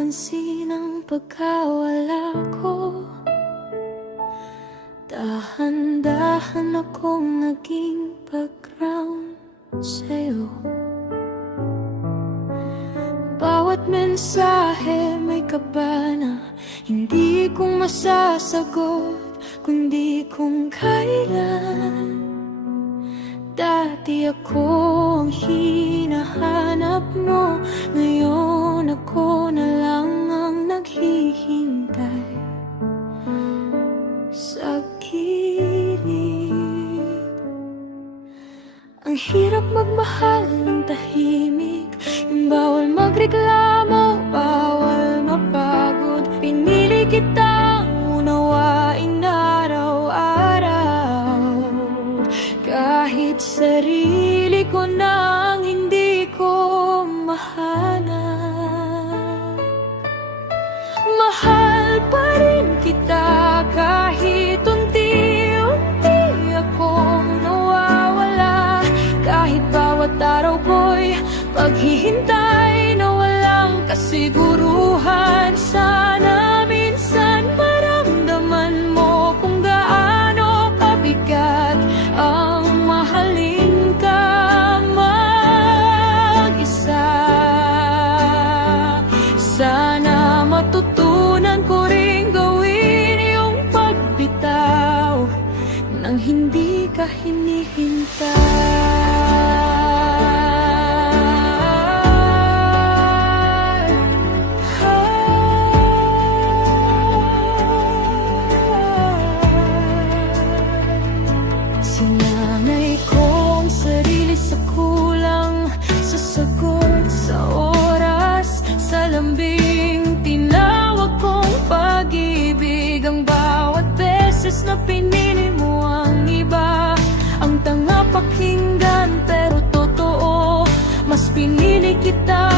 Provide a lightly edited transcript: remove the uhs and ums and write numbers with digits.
napansin ang pagkawala ko. Dahan-dahan akong naging background sa'yo. Bawat mensahe may kaba na hindi kong masasagot, kundi kung kailan. Dati ako ang hinahanap mo, ngayon ako na lang ang naghihintay sa gilid. Ang hirap magmahal ng tahimik, yung bawal magreklamo, bawal mapagod. Pinili kitang unawain araw-araw, kahit sarili ko nang hindi ko mahanap. Mahal pa rin kita kahit unti-unti akong nawawala, kahit bawat araw ko'y paghihintay na walang kasiguruhan. Sana minsan maramdaman mo kung gaano kabigat ang mahalin ka mag-isa. Sana matutunan ko rin gawin yung pagbitaw nang hindi ka hinihintay. Sinanay kong sarili sa kulang, sa sagot, sa oras, sa lambing tinawag kong pag-ibig. Ang bawat beses na pinili mo ang iba, ang tanga pakinggan pero totoo, mas pinili kita